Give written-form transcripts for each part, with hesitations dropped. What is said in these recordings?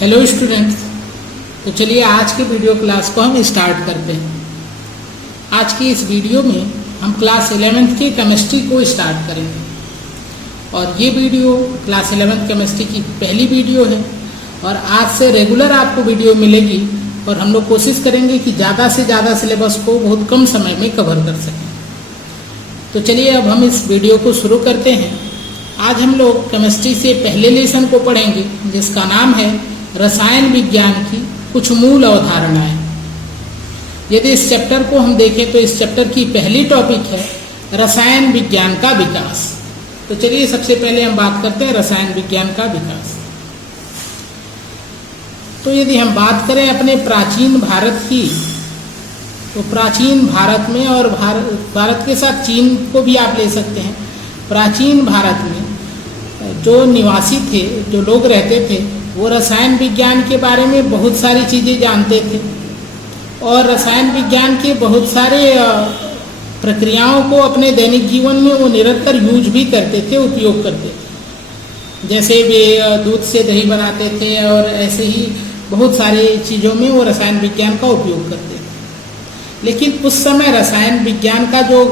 Hello students. तो चलिए आज के वीडियो क्लास को हम स्टार्ट करते हैं। आज की इस वीडियो में हम क्लास 11th की केमिस्ट्री को स्टार्ट करेंगे और ये वीडियो क्लास 11th केमिस्ट्री की पहली वीडियो है और आज से रेगुलर आपको वीडियो मिलेगी और हम लोग कोशिश करेंगे कि ज़्यादा से ज़्यादा सिलेबस को बहुत कम समय में कवर कर सकें। तो चलिए अब हम इस वीडियो को शुरू करते हैं। आज हम लोग केमिस्ट्री से पहले लेसन को पढ़ेंगे जिसका नाम है रसायन विज्ञान की कुछ मूल अवधारणाएं। यदि इस चैप्टर को हम देखें तो इस चैप्टर की पहली टॉपिक है रसायन विज्ञान का विकास। तो चलिए सबसे पहले हम बात करते हैं रसायन विज्ञान का विकास। तो यदि हम बात करें अपने प्राचीन भारत की, तो प्राचीन भारत में और भारत के साथ चीन को भी आप ले सकते हैं। प्राचीन भारत में जो निवासी थे, जो लोग रहते थे, वो रसायन विज्ञान के बारे में बहुत सारी चीज़ें जानते थे और रसायन विज्ञान के बहुत सारे प्रक्रियाओं को अपने दैनिक जीवन में वो निरंतर यूज भी करते थे, उपयोग करते थे। जैसे वे दूध से दही बनाते थे और ऐसे ही बहुत सारी चीज़ों में वो रसायन विज्ञान का उपयोग करते थे। लेकिन उस समय रसायन विज्ञान का जो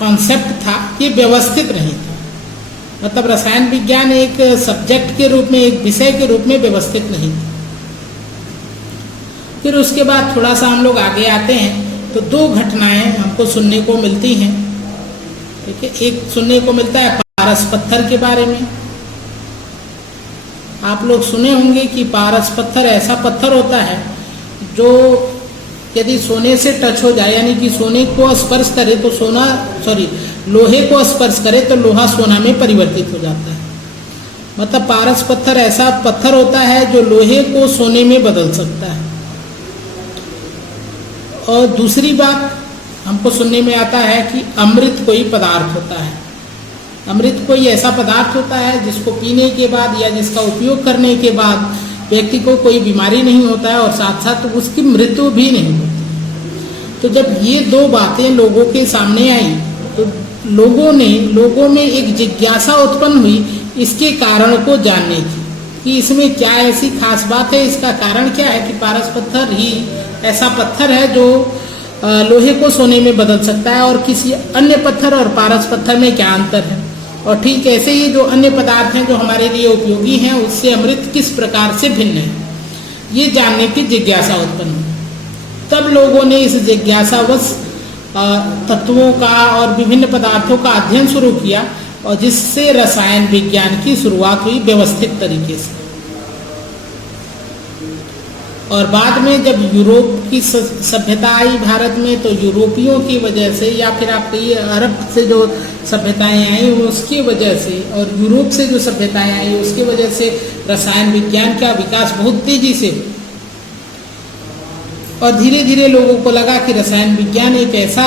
कॉन्सेप्ट था ये व्यवस्थित नहीं था। मतलब रसायन विज्ञान एक सब्जेक्ट के रूप में, एक विषय के रूप में व्यवस्थित नहीं था। फिर उसके बाद थोड़ा सा हम लोग आगे आते हैं तो दो घटनाएं हमको सुनने को मिलती हैं। ठीक है, एक सुनने को मिलता है पारस पत्थर के बारे में। आप लोग सुने होंगे कि पारस पत्थर ऐसा पत्थर होता है जो यदि सोने से टच हो जाए, यानी कि सोने को स्पर्श करे तो लोहे को स्पर्श करे तो लोहा सोना में परिवर्तित हो जाता है। मतलब पारस पत्थर ऐसा पत्थर होता है जो लोहे को सोने में बदल सकता है। और दूसरी बात हमको सुनने में आता है कि अमृत कोई पदार्थ होता है। अमृत कोई ऐसा पदार्थ होता है जिसको पीने के बाद या जिसका उपयोग करने के बाद व्यक्ति को कोई बीमारी नहीं होता है और साथ साथ उसकी मृत्यु भी नहीं होती। तो जब ये दो बातें लोगों के सामने आई तो लोगों में एक जिज्ञासा उत्पन्न हुई इसके कारण को जानने की कि इसमें क्या ऐसी खास बात है। इसका कारण क्या है कि पारस पत्थर ही ऐसा पत्थर है जो लोहे को सोने में बदल सकता है और किसी अन्य पत्थर और पारस पत्थर में क्या अंतर है। और ठीक ऐसे ही जो अन्य पदार्थ हैं जो हमारे लिए उपयोगी हैं उससे अमृत किस प्रकार से भिन्न है, ये जानने की जिज्ञासा उत्पन्न हुई। तब लोगों ने इस जिज्ञासावश तत्वों का और विभिन्न पदार्थों का अध्ययन शुरू किया और जिससे रसायन विज्ञान की शुरुआत हुई व्यवस्थित तरीके से। और बाद में जब यूरोप की सभ्यता आई भारत में तो यूरोपियों की वजह से या फिर आप कहिए अरब से जो सभ्यताएं आई उसकी वजह से और यूरोप से जो सभ्यताएं आई उसकी वजह से रसायन विज्ञान का विकास बहुत तेजी से हुआ। और धीरे धीरे लोगों को लगा कि रसायन विज्ञान एक ऐसा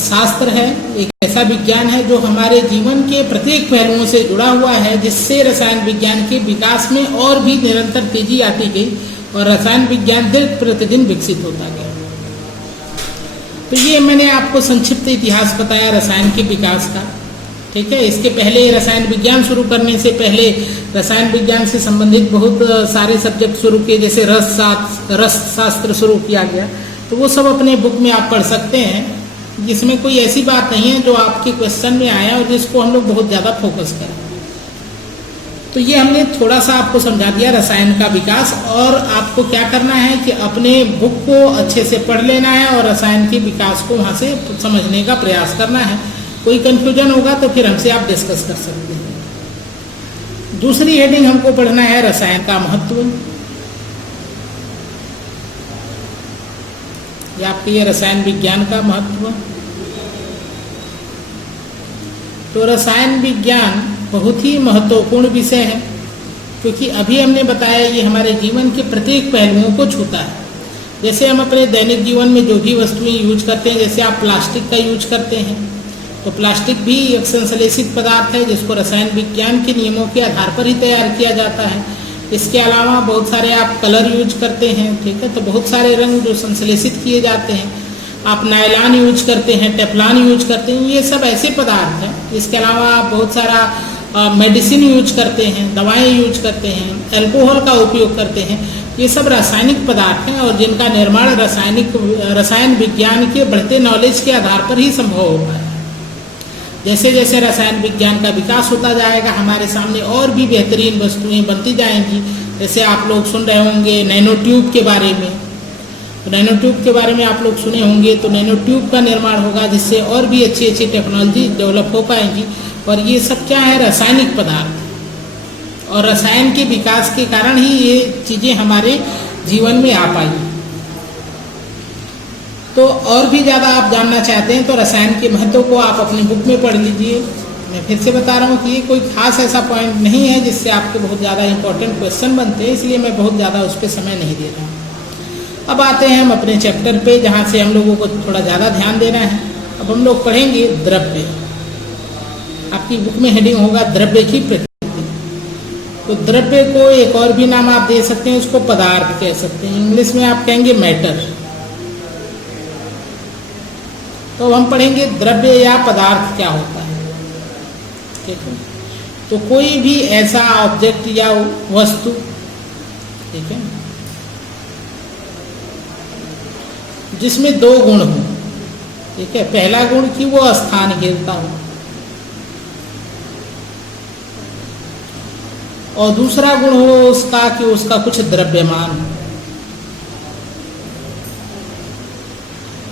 शास्त्र है, एक ऐसा विज्ञान है जो हमारे जीवन के प्रत्येक पहलुओं से जुड़ा हुआ है, जिससे रसायन विज्ञान के विकास में और भी निरंतर तेजी आती गई और रसायन विज्ञान दिन प्रतिदिन विकसित होता गया। तो ये मैंने आपको संक्षिप्त इतिहास बताया रसायन के विकास का। ठीक है, इसके पहले रसायन विज्ञान शुरू करने से पहले रसायन विज्ञान से संबंधित बहुत सारे सब्जेक्ट शुरू किए, जैसे रस शास्त्र शुरू किया गया। तो वो सब अपने बुक में आप पढ़ सकते हैं, जिसमें कोई ऐसी बात नहीं है जो आपके क्वेश्चन में आया और जिसको हम लोग बहुत ज़्यादा फोकस करें। तो ये हमने थोड़ा सा आपको समझा दिया रसायन का विकास। और आपको क्या करना है कि अपने बुक को अच्छे से पढ़ लेना है और रसायन के विकास को वहाँ से समझने का प्रयास करना है। कोई कंफ्यूजन होगा तो फिर हमसे आप डिस्कस कर सकते हैं। दूसरी हेडिंग हमको पढ़ना है रसायन का महत्व। या आपके ये रसायन विज्ञान का महत्व। तो रसायन विज्ञान बहुत ही महत्वपूर्ण विषय है क्योंकि अभी हमने बताया ये हमारे जीवन के प्रत्येक पहलुओं को छूता है। जैसे हम अपने दैनिक जीवन में जो भी वस्तुएं यूज करते हैं, जैसे आप प्लास्टिक का यूज करते हैं तो प्लास्टिक भी एक संश्लेषित पदार्थ है जिसको रसायन विज्ञान के नियमों के आधार पर ही तैयार किया जाता है। इसके अलावा बहुत सारे आप कलर यूज करते हैं। ठीक है, तो बहुत सारे रंग जो संश्लेषित किए जाते हैं। आप नायलॉन यूज करते हैं, टेफ्लॉन यूज करते हैं, ये सब ऐसे पदार्थ हैं। इसके अलावा आप बहुत सारा मेडिसिन यूज करते हैं, दवाएं यूज करते हैं, अल्कोहल का उपयोग करते हैं, ये सब रासायनिक पदार्थ हैं और जिनका निर्माण रसायन विज्ञान के बढ़ते नॉलेज के आधार पर ही संभव हो पाया। जैसे जैसे रसायन विज्ञान का विकास होता जाएगा हमारे सामने और भी बेहतरीन वस्तुएं बनती जाएंगी। जैसे आप लोग सुन रहे होंगे नैनो ट्यूब के बारे में, तो नैनो ट्यूब के बारे में आप लोग सुने होंगे, तो नैनो ट्यूब का निर्माण होगा जिससे और भी अच्छी अच्छी टेक्नोलॉजी डेवलप हो पाएंगी। और ये सब क्या है, रासायनिक पदार्थ, और रसायन के विकास के कारण ही ये चीज़ें हमारे जीवन में आ पाई। तो और भी ज़्यादा आप जानना चाहते हैं तो रसायन के महत्व को आप अपनी बुक में पढ़ लीजिए। मैं फिर से बता रहा हूँ कि ये कोई खास ऐसा पॉइंट नहीं है जिससे आपके बहुत ज़्यादा इंपॉर्टेंट क्वेश्चन बनते हैं, इसलिए मैं बहुत ज़्यादा उस पर समय नहीं दे रहा हूँ। अब आते हैं हम अपने चैप्टर पे, जहाँ से हम लोगों को थोड़ा ज़्यादा ध्यान देना है। अब हम लोग पढ़ेंगे द्रव्य। आपकी बुक में हेडिंग होगा द्रव्य की प्रकृति। तो द्रव्य को एक और भी नाम आप दे सकते हैं, उसको पदार्थ कह सकते हैं, इंग्लिश में आप कहेंगे मैटर। तो हम पढ़ेंगे द्रव्य या पदार्थ क्या होता है। ठीक है, तो कोई भी ऐसा ऑब्जेक्ट या वस्तु, ठीक है, जिसमें दो गुण हो। ठीक है, पहला गुण कि वो स्थान घेरता हो और दूसरा गुण हो उसका कि उसका कुछ द्रव्यमान हो।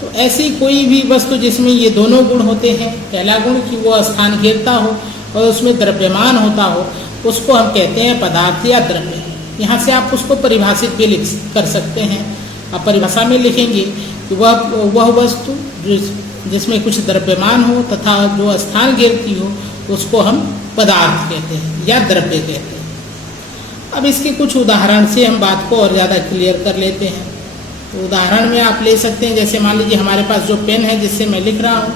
तो ऐसी कोई भी वस्तु जिसमें ये दोनों गुण होते हैं, पहला गुण कि वो स्थान घेरता हो और उसमें द्रव्यमान होता हो, उसको हम कहते हैं पदार्थ या द्रव्य। यहाँ से आप उसको परिभाषित भी कर सकते हैं। आप परिभाषा में लिखेंगे कि वह वस्तु जिसमें कुछ द्रव्यमान हो तथा जो स्थान घेरती हो उसको हम पदार्थ कहते हैं या द्रव्य कहते हैं। अब इसके कुछ उदाहरण से हम बात को और ज़्यादा क्लियर कर लेते हैं। तो उदाहरण में आप ले सकते हैं, जैसे मान लीजिए हमारे पास जो पेन है जिससे मैं लिख रहा हूँ,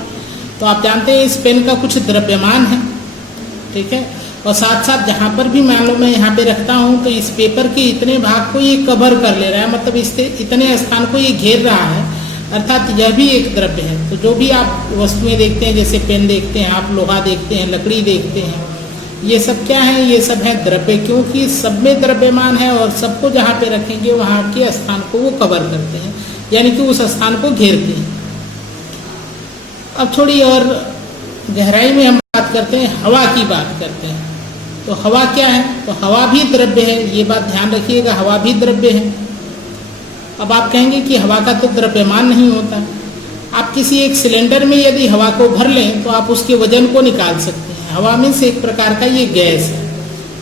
तो आप जानते हैं इस पेन का कुछ द्रव्यमान है। ठीक है, और साथ साथ जहाँ पर भी मान लो मैं यहाँ पे रखता हूँ तो इस पेपर के इतने भाग को ये कवर कर ले रहा है, मतलब इससे इतने स्थान को ये घेर रहा है, अर्थात यह भी एक द्रव्य है। तो जो भी आप वस्तुएं देखते हैं, जैसे पेन देखते हैं, आप लोहा देखते हैं, लकड़ी देखते हैं, ये सब क्या है, ये सब है द्रव्य, क्योंकि सब में द्रव्यमान है और सबको जहाँ पे रखेंगे वहाँ के स्थान को वो कवर करते हैं, यानी कि उस स्थान को घेरते हैं। अब थोड़ी और गहराई में हम बात करते हैं, हवा की बात करते हैं। तो हवा क्या है, तो हवा भी द्रव्य है, ये बात ध्यान रखिएगा, हवा भी द्रव्य है। अब आप कहेंगे कि हवा का तो द्रव्यमान नहीं होता। आप किसी एक सिलेंडर में यदि हवा को भर लें तो आप उसके वजन को निकाल सकते हैं। हवा में से एक प्रकार का ये गैस है।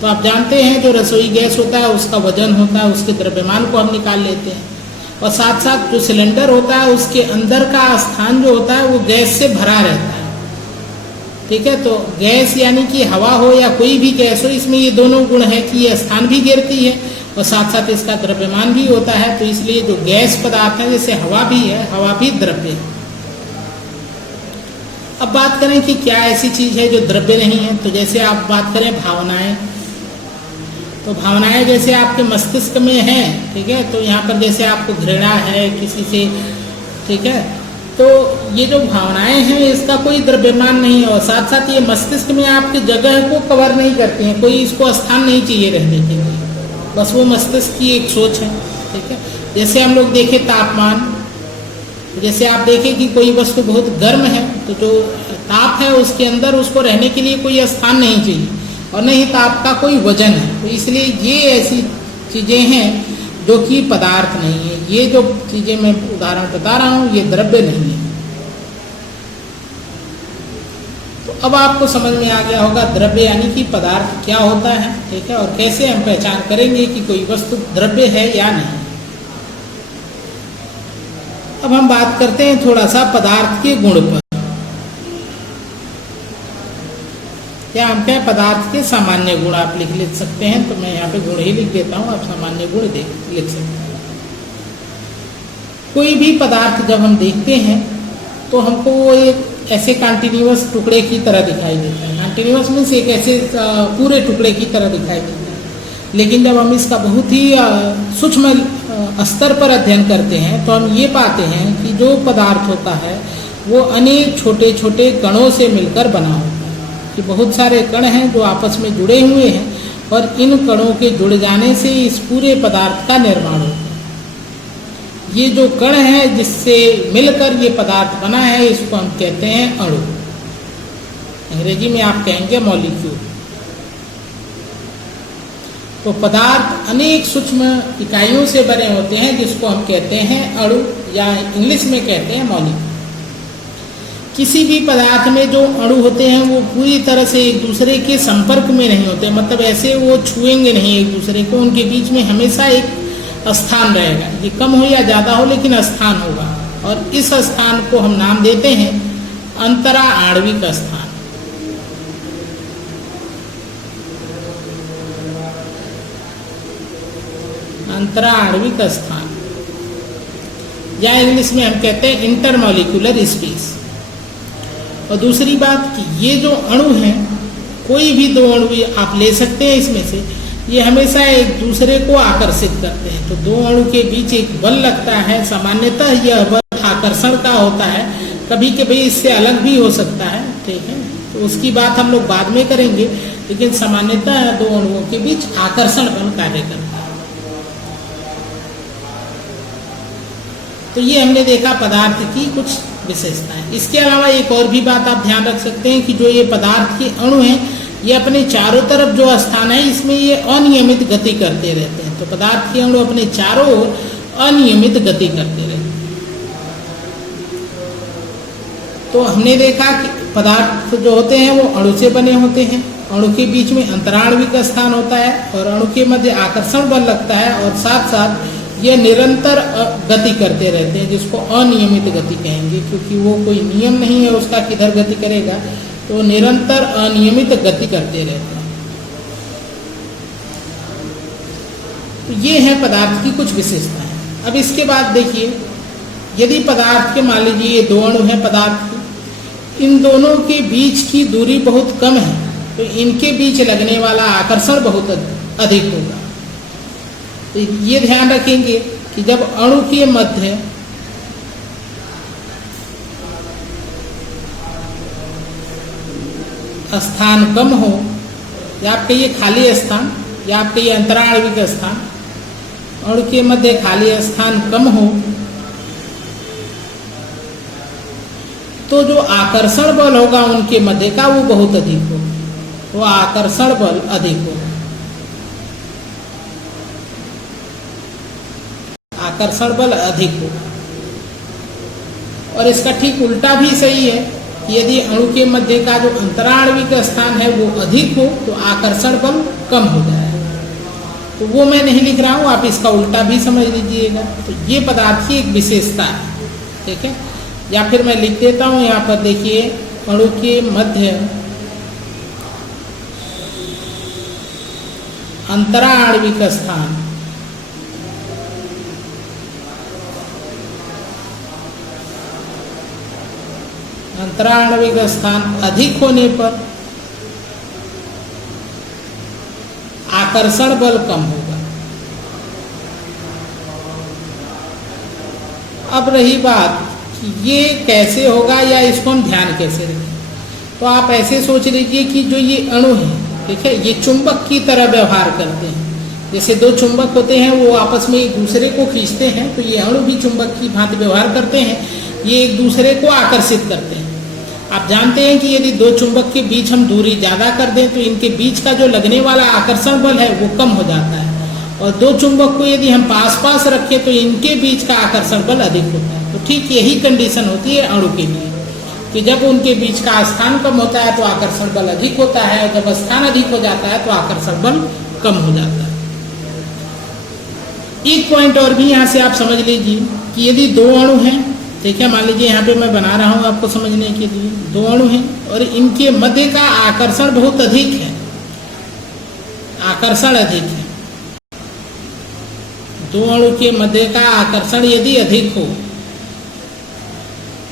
तो आप जानते हैं जो रसोई गैस होता है उसका वजन होता है, उसके द्रव्यमान को हम निकाल लेते हैं। और साथ साथ जो सिलेंडर होता है उसके अंदर का स्थान जो होता है वो गैस से भरा रहता है। ठीक है, तो गैस यानी कि हवा हो या कोई भी गैस हो, इसमें ये दोनों गुण है कि ये स्थान भी घेरती है और साथ साथ इसका द्रव्यमान भी होता है। तो इसलिए जो गैस पदार्थ है जैसे हवा भी है, हवा भी द्रव्य है। अब बात करें कि क्या ऐसी चीज़ है जो द्रव्य नहीं है, तो जैसे आप बात करें भावनाएं, तो भावनाएं जैसे आपके मस्तिष्क में हैं, ठीक है, तो यहाँ पर जैसे आपको घृणा है किसी से, ठीक है, तो ये जो भावनाएं हैं इसका कोई द्रव्यमान नहीं है और साथ साथ ये मस्तिष्क में आपकी जगह को कवर नहीं करते हैं, कोई इसको स्थान नहीं चाहिए रहने के लिए, बस वो मस्तिष्क की एक सोच है। ठीक है, जैसे हम लोग देखें तापमान, जैसे आप देखें कि कोई वस्तु बहुत गर्म है तो जो ताप है उसके अंदर उसको रहने के लिए कोई स्थान नहीं चाहिए और न ही ताप का कोई वजन है। तो इसलिए ये ऐसी चीज़ें हैं जो कि पदार्थ नहीं है। ये जो चीज़ें मैं उदाहरण बता रहा हूँ ये द्रव्य नहीं है। तो अब आपको समझ में आ गया होगा द्रव्य यानी कि पदार्थ क्या होता है। ठीक है, और कैसे हम पहचान करेंगे कि कोई वस्तु द्रव्य है या नहीं। अब हम बात करते हैं थोड़ा सा पदार्थ के गुण पर। क्या हम क्या पदार्थ के सामान्य गुण आप लिख सकते हैं, तो मैं यहाँ पे गुण ही लिख देता हूँ, आप सामान्य गुण लिख सकते हैं। कोई भी पदार्थ जब हम देखते हैं तो हमको वो एक ऐसे कंटिन्यूअस टुकड़े की तरह दिखाई देता है। कंटिन्यूअस मीन्स एक ऐसे पूरे टुकड़े की तरह दिखाई देता है। लेकिन जब हम इसका बहुत ही सूक्ष्म स्तर पर अध्ययन करते हैं तो हम ये पाते हैं कि जो पदार्थ होता है वो अनेक छोटे छोटे कणों से मिलकर बना होता है। कि बहुत सारे कण हैं जो आपस में जुड़े हुए हैं और इन कणों के जुड़ जाने से इस पूरे पदार्थ का निर्माण होता है। ये जो कण है जिससे मिलकर ये पदार्थ बना है, इसको हम कहते हैं अणु। अंग्रेजी में आप कहेंगे मॉलिक्यूल। तो पदार्थ अनेक सूक्ष्म इकाइयों से बने होते हैं जिसको हम कहते हैं अणु, या इंग्लिश में कहते हैं मॉलिक्यूल। किसी भी पदार्थ में जो अणु होते हैं वो पूरी तरह से एक दूसरे के संपर्क में नहीं होते, मतलब ऐसे वो छुएंगे नहीं एक दूसरे को। उनके बीच में हमेशा एक स्थान रहेगा, ये कम हो या ज़्यादा हो लेकिन स्थान होगा, और इस स्थान को हम नाम देते हैं अंतरा आणविक स्थान। अंतरा आणविक स्थान, या इंग्लिश में हम कहते हैं इंटरमॉलिक्यूलर स्पेस। और दूसरी बात कि ये जो अणु हैं, कोई भी दो अणु आप ले सकते हैं इसमें से, ये हमेशा एक दूसरे को आकर्षित करते हैं। तो दो अणु के बीच एक बल लगता है, सामान्यतः यह बल आकर्षण का होता है, कभी कभी इससे अलग भी हो सकता है, ठीक है, तो उसकी बात हम लोग बाद में करेंगे, लेकिन सामान्यतः दो अणुओं के बीच आकर्षण बल कार्य करता है। तो ये हमने देखा पदार्थ की कुछ विशेषताएं। इसके अलावा एक और भी बात आप ध्यान रख सकते हैं कि जो ये पदार्थ के अणु हैं, ये अपने चारों तरफ जो स्थान है इसमें ये अनियमित गति करते रहते हैं। तो पदार्थ के अणु अपने चारों ओर अनियमित गति करते रहते हैं। तो हमने देखा कि पदार्थ जो होते हैं वो अणु से बने होते हैं, अणु के बीच में अंतराणविक स्थान होता है और अणु के मध्य आकर्षण बल लगता है, और साथ साथ ये निरंतर गति करते रहते हैं, जिसको अनियमित गति कहेंगे, क्योंकि वो कोई नियम नहीं है उसका किधर गति करेगा, तो निरंतर अनियमित गति करते रहते हैं। तो ये है पदार्थ की कुछ विशेषताएं। अब इसके बाद देखिए, यदि पदार्थ के मान लीजिए ये दो अणु हैं पदार्थ के, इन दोनों के बीच की दूरी बहुत कम है, तो इनके बीच लगने वाला आकर्षण बहुत अधिक होगा। तो ये ध्यान रखेंगे कि जब अणु के मध्य स्थान कम हो, या आप कहिए खाली स्थान, या आप कहिए अंतराणविक स्थान, अणु के मध्य खाली स्थान कम हो, तो जो आकर्षण बल होगा उनके मध्य का वो बहुत अधिक होगा, वो आकर्षण बल अधिक होगा। आकर्षण बल अधिक होगा। और इसका ठीक उल्टा भी सही है कि यदि अणु के मध्य का जो अंतराणविक स्थान है वो अधिक हो तो आकर्षण बल कम हो जाएगा। तो वो मैं नहीं लिख रहा हूँ, आप इसका उल्टा भी समझ लीजिएगा। तो ये पदार्थ की एक विशेषता है, ठीक है। या फिर मैं लिख देता हूँ यहाँ पर, देखिए, अणु के मध्य अंतराणविक स्थान अंतराणविक स्थान अधिक होने पर आकर्षण बल कम होगा। अब रही बात कि ये कैसे होगा या इसको हम ध्यान कैसे रखें, तो आप ऐसे सोच लीजिए कि जो ये अणु है, ठीक है, ये चुंबक की तरह व्यवहार करते हैं। जैसे दो चुंबक होते हैं वो आपस में एक दूसरे को खींचते हैं, तो ये अणु भी चुंबक की भांति व्यवहार करते हैं, ये एक दूसरे को आकर्षित करते हैं। आप जानते हैं कि यदि दो चुंबक के बीच हम दूरी ज़्यादा कर दें तो इनके बीच का जो लगने वाला आकर्षण बल है वो कम हो जाता है, और दो चुंबक को यदि हम पास पास रखें तो इनके बीच का आकर्षण बल अधिक होता है। तो ठीक यही कंडीशन होती है अणु के लिए कि जब उनके बीच का स्थान कम होता है तो आकर्षण बल अधिक होता है, और जब स्थान अधिक हो जाता है तो आकर्षण बल कम हो जाता है। एक पॉइंट और भी यहाँ से आप समझ लीजिए कि यदि दो अणु हैं, ठीक है, मान लीजिए यहाँ पे मैं बना रहा हूँ आपको समझने के लिए, दो अणु हैं और इनके मध्य का आकर्षण बहुत अधिक है, आकर्षण अधिक है। दो अणु के मध्य का आकर्षण यदि अधिक हो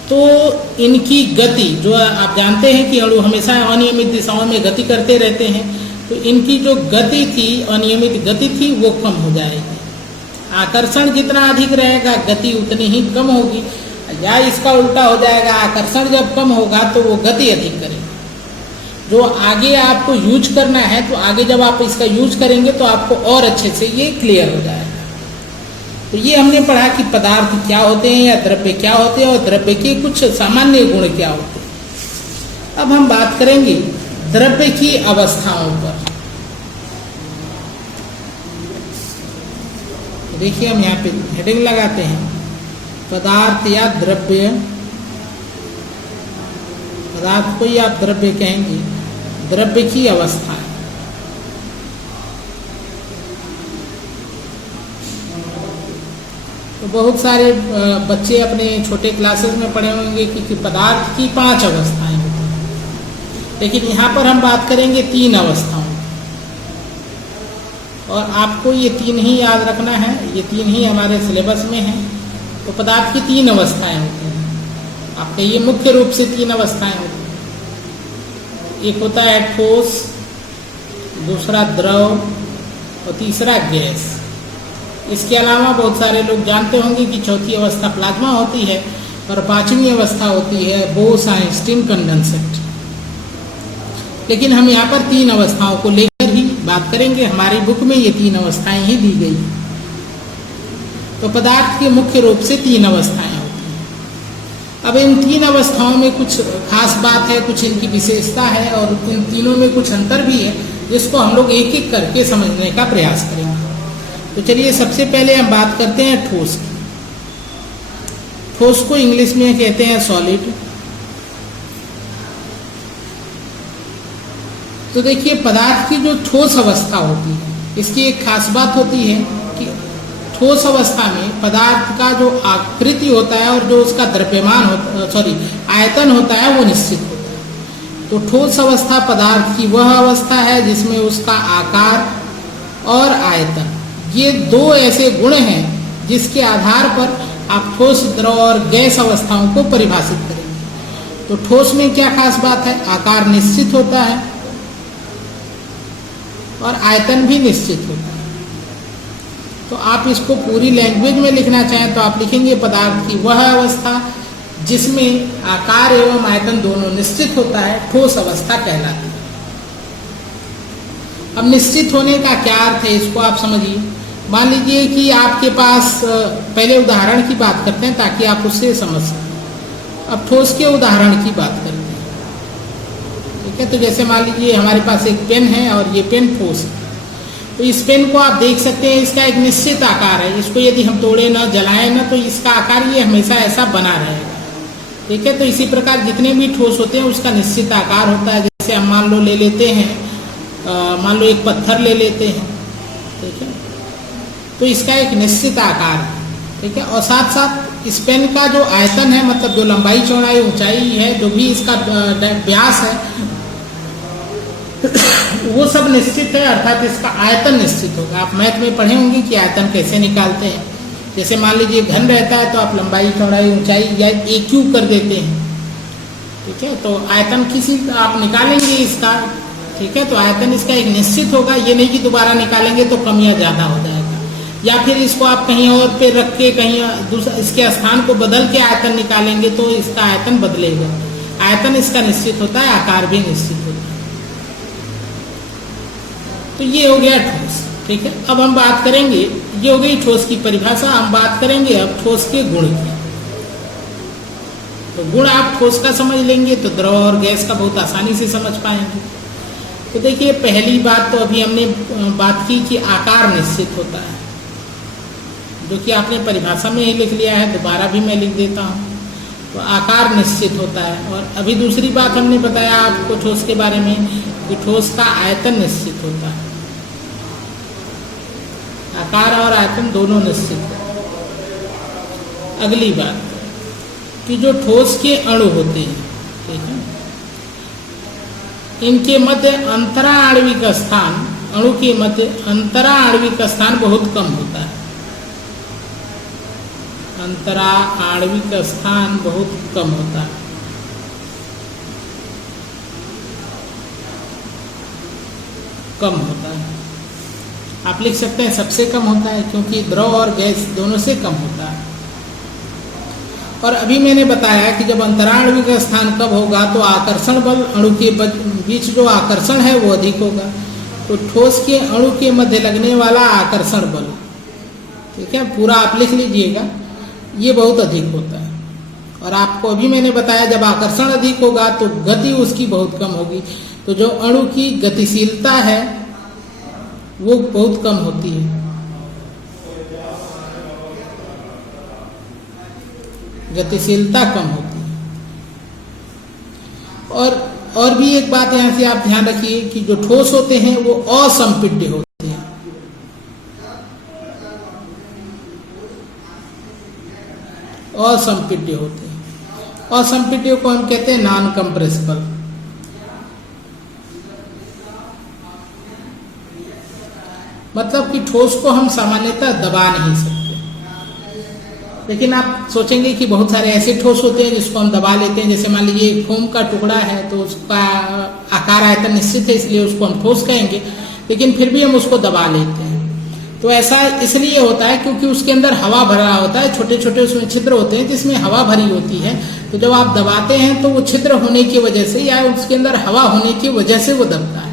तो इनकी गति, जो आप जानते हैं कि अणु हमेशा अनियमित दिशाओं में गति करते रहते हैं, तो इनकी जो गति थी, अनियमित गति थी, वो कम हो जाएगी। आकर्षण जितना अधिक रहेगा गति उतनी ही कम होगी, या इसका उल्टा हो जाएगा, आकर्षण जब कम होगा तो वो गति अधिक करेगा। जो आगे आपको यूज करना है, तो आगे जब आप इसका यूज करेंगे तो आपको और अच्छे से ये क्लियर हो जाएगा। तो ये हमने पढ़ा कि पदार्थ क्या होते हैं या द्रव्य क्या होते हैं और द्रव्य के कुछ सामान्य गुण क्या होते हैं। अब हम बात करेंगे द्रव्य की अवस्थाओं पर। देखिए हम यहाँ पे हेडिंग लगाते हैं, पदार्थ या द्रव्य, पदार्थ को ही आप द्रव्य कहेंगे, द्रव्य की अवस्था। तो बहुत सारे बच्चे अपने छोटे क्लासेस में पढ़े होंगे कि पदार्थ की 5 अवस्थाएं होती हैं, लेकिन यहाँ पर हम बात करेंगे 3 अवस्थाओं, और आपको ये 3 ही याद रखना है, ये 3 ही हमारे सिलेबस में हैं। तो पदार्थ की 3 अवस्थाएं होती हैं, आपके ये मुख्य रूप से 3 अवस्थाएं होती हैं। एक होता है ठोस, दूसरा द्रव और तीसरा गैस। इसके अलावा बहुत सारे लोग जानते होंगे कि चौथी अवस्था प्लाज्मा होती है और 5वीं अवस्था होती है बोस-आइंस्टीन कंडेंसेट। लेकिन हम यहाँ पर 3 अवस्थाओं को लेकर ही बात करेंगे, हमारी बुक में ये 3 अवस्थाएं ही दी गई। तो पदार्थ के मुख्य रूप से 3 अवस्थाएं होती हैं। अब इन 3 अवस्थाओं में कुछ खास बात है, कुछ इनकी विशेषता है और इन तीनों में कुछ अंतर भी है, जिसको हम लोग एक एक करके समझने का प्रयास करेंगे। तो चलिए सबसे पहले हम बात करते हैं ठोस की। ठोस को इंग्लिश में कहते हैं सॉलिड। तो देखिए पदार्थ की जो ठोस अवस्था होती है, इसकी एक खास बात होती है कि ठोस अवस्था में पदार्थ का जो आकृति होता है और जो उसका द्रव्यमान आयतन होता है वो निश्चित होता है। तो ठोस अवस्था पदार्थ की वह अवस्था है जिसमें उसका आकार और आयतन, ये 2 ऐसे गुण हैं जिसके आधार पर आप ठोस, द्रव और गैस अवस्थाओं को परिभाषित करेंगे। तो ठोस में क्या खास बात है, आकार निश्चित होता है और आयतन भी निश्चित होता है। तो आप इसको पूरी लैंग्वेज में लिखना चाहें तो आप लिखेंगे पदार्थ की वह अवस्था जिसमें आकार एवं आयतन दोनों निश्चित होता है, ठोस अवस्था कहलाती है। अब निश्चित होने का क्या अर्थ है, इसको आप समझिए। मान लीजिए कि आपके पास, पहले उदाहरण की बात करते हैं ताकि आप उससे समझ सकें। अब ठोस के उदाहरण की बात करते हैं, ठीक है। तो जैसे मान लीजिए हमारे पास एक पेन है और ये पेन ठोस है। तो इस पेन को आप देख सकते हैं, इसका एक निश्चित आकार है। इसको यदि हम तोड़े ना, जलाएं ना, तो इसका आकार ये हमेशा ऐसा बना रहेगा, ठीक है। तो इसी प्रकार जितने भी ठोस होते हैं उसका निश्चित आकार होता है। जैसे हम मान लो ले लेते हैं, मान लो एक पत्थर ले लेते हैं, ठीक है। तो इसका एक निश्चित आकार है, ठीक है। और साथ साथ इस पेन का जो आयतन है, मतलब जो लंबाई, चौड़ाई, ऊंचाई है, जो भी इसका व्यास है, वो सब निश्चित है, अर्थात इसका आयतन निश्चित होगा। आप मैथ में पढ़े होंगे कि आयतन कैसे निकालते हैं। जैसे मान लीजिए घन रहता है तो आप लंबाई, चौड़ाई, ऊंचाई या a क्यूब कर देते हैं, ठीक है। तो आयतन किसी आप निकालेंगे इसका, ठीक है। तो आयतन इसका एक निश्चित होगा, ये नहीं कि दोबारा निकालेंगे तो कम या ज़्यादा हो जाएगा, या फिर इसको आप कहीं और पे रख के कहीं दूसरा इसके स्थान को बदल के आयतन निकालेंगे तो इसका आयतन बदलेगा। आयतन इसका निश्चित होता है, आकार भी निश्चित होता है। तो ये हो गया ठोस, ठीक है। अब हम बात करेंगे, ये हो गई ठोस की परिभाषा। हम बात करेंगे अब ठोस के गुण की। तो गुण आप ठोस का समझ लेंगे तो द्रव और गैस का बहुत आसानी से समझ पाएंगे। तो देखिए पहली बात तो अभी हमने बात की कि आकार निश्चित होता है, जो कि आपने परिभाषा में ही लिख लिया है, दोबारा भी मैं लिख देता हूँ। तो आकार निश्चित होता है। और अभी दूसरी बात हमने बताया आपको ठोस के बारे में कि ठोस का आयतन निश्चित होता है, आकार और आयतन दोनों निश्चित है। अगली बात कि जो ठोस के अणु होते हैं, ठीक है, इनके मध्य अंतरा आणविक स्थान, अणु के मध्य अंतरा आणविक स्थान बहुत कम होता है। अंतरा आणविक स्थान बहुत कम होता है। कम होता है, आप लिख सकते हैं सबसे कम होता है, क्योंकि द्रव और गैस दोनों से कम होता है। और अभी मैंने बताया कि जब अंतराणु का स्थान कब होगा तो आकर्षण बल अणु के बीच जो आकर्षण है वो अधिक होगा। तो ठोस के अणु के मध्य लगने वाला आकर्षण बल, ठीक है, पूरा आप लिख लीजिएगा, ये बहुत अधिक होता है। और आपको अभी मैंने बताया जब आकर्षण अधिक होगा तो गति उसकी बहुत कम होगी। तो जो अणु की गतिशीलता है वो बहुत कम होती है। गतिशीलता कम होती है। और भी एक बात यहाँ से आप ध्यान रखिए कि जो ठोस होते हैं वो असंपीड्य होते हैं। असंपीड्य होते हैं। असंपीड्य को हम कहते हैं नॉन कंप्रेसिबल। मतलब कि ठोस को हम सामान्यतः दबा नहीं सकते। लेकिन आप सोचेंगे कि बहुत सारे ऐसे ठोस होते हैं जिसको हम दबा लेते हैं। जैसे मान लीजिए एक फोम का टुकड़ा है तो उसका आकार आयतन निश्चित है, इसलिए उसको हम ठोस कहेंगे, लेकिन फिर भी हम उसको दबा लेते हैं। तो ऐसा इसलिए होता है क्योंकि उसके अंदर हवा भरा होता है, छोटे छोटे उसमें छिद्र होते हैं जिसमें हवा भरी होती है। तो जब आप दबाते हैं तो वो छिद्र होने की वजह से या उसके अंदर हवा होने की वजह से वो दबता है।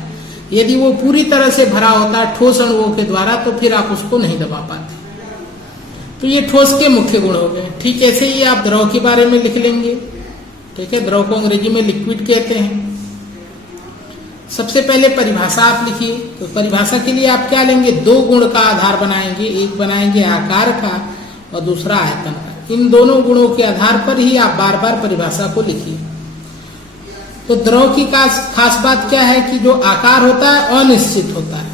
यदि वो पूरी तरह से भरा होता है ठोस अणुओं के द्वारा तो फिर आप उसको नहीं दबा पाते। तो ये ठोस के मुख्य गुण हो गए। ठीक ऐसे ही आप द्रव के बारे में लिख लेंगे, ठीक है। द्रव को अंग्रेजी में लिक्विड कहते हैं। सबसे पहले परिभाषा आप लिखिए। तो परिभाषा के लिए आप क्या लेंगे, दो गुण का आधार बनाएंगे, एक बनाएंगे आकार का और दूसरा आयतन का। इन दोनों गुणों के आधार पर ही आप बार बार परिभाषा को लिखिए। तो द्रव की खास बात क्या है कि जो आकार होता है अनिश्चित होता है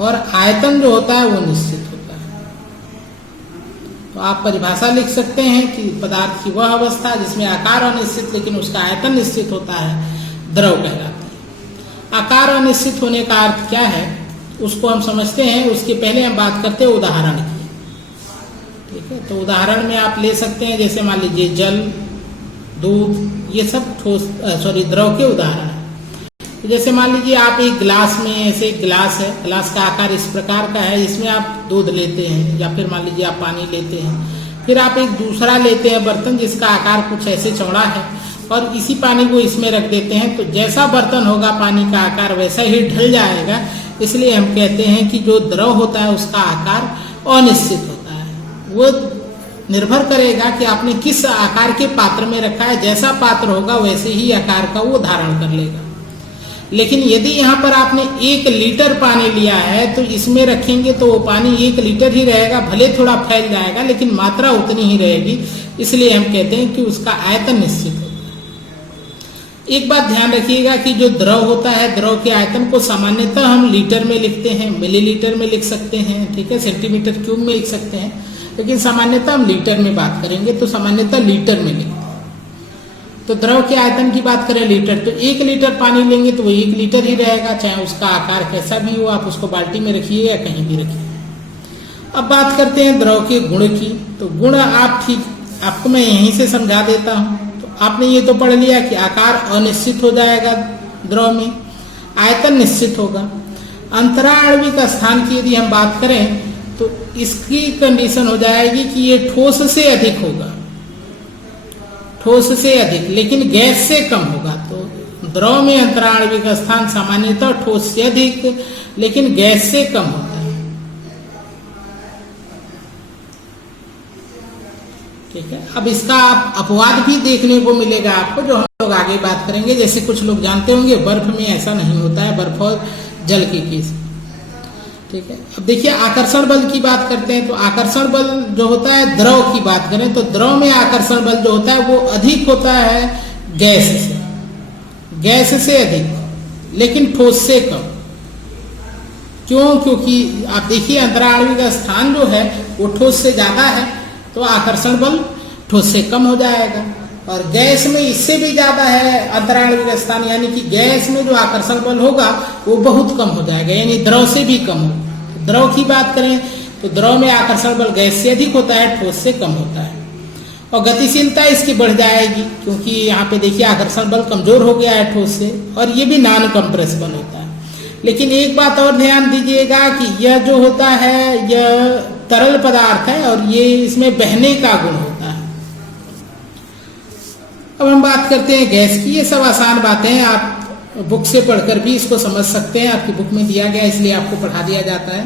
और आयतन जो होता है वो निश्चित होता है। तो आप परिभाषा लिख सकते हैं कि पदार्थ की वह अवस्था जिसमें आकार अनिश्चित लेकिन उसका आयतन निश्चित होता है द्रव कहलाती है। आकार अनिश्चित होने का अर्थ क्या है उसको हम समझते हैं। उसके पहले हम बात करते हैं उदाहरण की, ठीक है। तो उदाहरण में आप ले सकते हैं, जैसे मान लीजिए जल, दूध, ये सब द्रव के उदाहरण हैं। तो जैसे मान लीजिए आप एक गिलास में, ऐसे एक गिलास है, गिलास का आकार इस प्रकार का है, इसमें आप दूध लेते हैं या फिर मान लीजिए आप पानी लेते हैं। फिर आप एक दूसरा लेते हैं बर्तन जिसका आकार कुछ ऐसे चौड़ा है और इसी पानी को इसमें रख देते हैं। तो जैसा बर्तन होगा पानी का आकार वैसा ही ढल जाएगा। इसलिए हम कहते हैं कि जो द्रव होता है उसका आकार अनिश्चित होता है। वो निर्भर करेगा कि आपने किस आकार के पात्र में रखा है। जैसा पात्र होगा वैसे ही आकार का वो धारण कर लेगा। लेकिन यदि यहाँ पर आपने 1 लीटर पानी लिया है तो इसमें रखेंगे तो वो पानी 1 लीटर ही रहेगा, भले थोड़ा फैल जाएगा लेकिन मात्रा उतनी ही रहेगी। इसलिए हम कहते हैं कि उसका आयतन निश्चित होता है। एक बात ध्यान रखिएगा कि जो द्रव होता है, द्रव के आयतन को सामान्यतः हम लीटर में लिखते हैं, मिलीलीटर में लिख सकते हैं, ठीक है, सेंटीमीटर क्यूब में लिख सकते हैं, लेकिन सामान्यतः हम लीटर में बात करेंगे तो सामान्यतः लीटर में लिखते हैं। तो द्रव के आयतन की बात करें लीटर, तो 1 लीटर पानी लेंगे तो वो 1 लीटर ही रहेगा, चाहे उसका आकार कैसा भी हो। आप उसको बाल्टी में रखिए या कहीं भी रखिए। अब बात करते हैं द्रव के गुण की। तो गुण आपको मैं यहीं से समझा देता हूँ। तो आपने ये तो पढ़ लिया कि आकार अनिश्चित हो जाएगा द्रव में, आयतन निश्चित होगा। अंतराणविक स्थान की यदि हम बात करें तो इसकी कंडीशन हो जाएगी कि ये ठोस से अधिक होगा, ठोस से अधिक, लेकिन गैस से कम होगा। तो द्रव में अंतराणविक स्थान सामान्यतः ठोस से अधिक लेकिन गैस से कम होता है, ठीक है। अब इसका अपवाद भी देखने को मिलेगा आपको, जो हम लोग आगे बात करेंगे। जैसे कुछ लोग जानते होंगे बर्फ में ऐसा नहीं होता है, बर्फ और जल के केस, ठीक है। अब देखिए आकर्षण बल की बात करते हैं। तो आकर्षण बल जो होता है, द्रव की बात करें तो द्रव में आकर्षण बल जो होता है वो अधिक होता है गैस से अधिक, लेकिन ठोस से कम। क्यों? क्योंकि आप देखिए अंतराणविक स्थान जो है वो ठोस से ज्यादा है तो आकर्षण बल ठोस से कम हो जाएगा। और गैस में इससे भी ज्यादा है अंतराणविक स्थान, यानी कि गैस में जो आकर्षण बल होगा वो बहुत कम हो जाएगा, यानी द्रव से भी कम हो। द्रव की बात करें तो द्रव में आकर्षण बल गैस से अधिक होता है, ठोस से कम होता है। और गतिशीलता इसकी बढ़ जाएगी क्योंकि यहाँ पे देखिए आकर्षण बल कमजोर हो गया है ठोस से, और ये भी नॉन कंप्रेसिबल होता है। लेकिन एक बात और ध्यान दीजिएगा कि यह जो होता है यह तरल पदार्थ है और ये इसमें बहने का गुण होता है। अब हम बात करते हैं गैस की। ये सब आसान बातें हैं, आप बुक से पढ़कर भी इसको समझ सकते हैं, आपकी बुक में दिया गया इसलिए आपको पढ़ा दिया जाता है।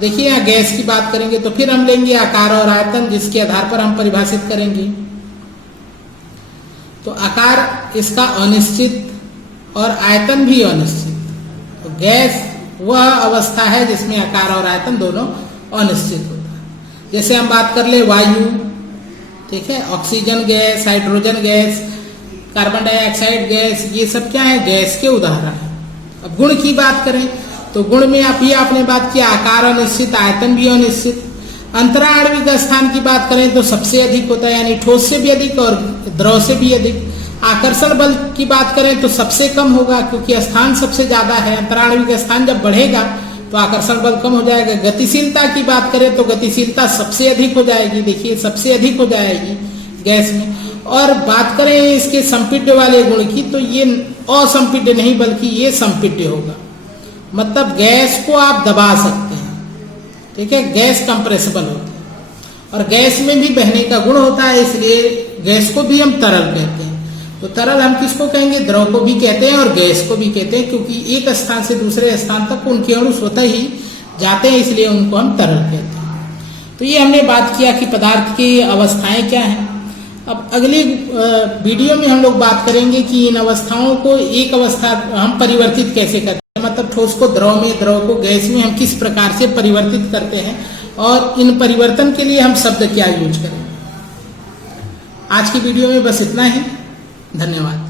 देखिए यहाँ गैस की बात करेंगे तो फिर हम लेंगे आकार और आयतन, जिसके आधार पर हम परिभाषित करेंगे। तो आकार इसका अनिश्चित और आयतन भी अनिश्चित। तो गैस वह अवस्था है जिसमें आकार और आयतन दोनों अनिश्चित होता है। जैसे हम बात कर ले वायु, ठीक है, oxygen gas, hydrogen gas, carbon dioxide gas, ये सब क्या है, गैस के उदाहरण है। अब गुण की बात करें तो गुण में आपने बात किया आकार अनिश्चित, आयतन भी अनिश्चित। अंतराण्विक स्थान की बात करें तो सबसे अधिक होता है, यानी ठोस से भी अधिक और द्रव से भी अधिक। आकर्षण बल की बात करें तो सबसे कम होगा, क्योंकि स्थान सबसे ज्यादा है। अंतराण्विक स्थान जब बढ़ेगा तो आकर्षण बल कम हो जाएगा। गतिशीलता की बात करें तो गतिशीलता सबसे अधिक हो जाएगी, देखिए सबसे अधिक हो जाएगी गैस में। और बात करें इसके संपीड्य वाले गुण की तो ये असंपीड्य नहीं बल्कि ये संपीड्य होगा, मतलब गैस को आप दबा सकते हैं, ठीक है, गैस कंप्रेसिबल होती है। और गैस में भी बहने का गुण होता है, इसलिए गैस को भी हम तरल कहते हैं। तो तरल हम किसको कहेंगे, द्रव को भी कहते हैं और गैस को भी कहते हैं, क्योंकि एक स्थान से दूसरे स्थान तक उनके अणु स्वतः ही जाते हैं, इसलिए उनको हम तरल कहते हैं। तो ये हमने बात किया कि पदार्थ की अवस्थाएं क्या हैं। अब अगली वीडियो में हम लोग बात करेंगे कि इन अवस्थाओं को एक अवस्था हम परिवर्तित कैसे करते हैं, मतलब ठोस को द्रव में, द्रव को गैस में हम किस प्रकार से परिवर्तित करते हैं और इन परिवर्तन के लिए हम शब्द क्या यूज करें। आज की वीडियो में बस इतना ही, धन्यवाद।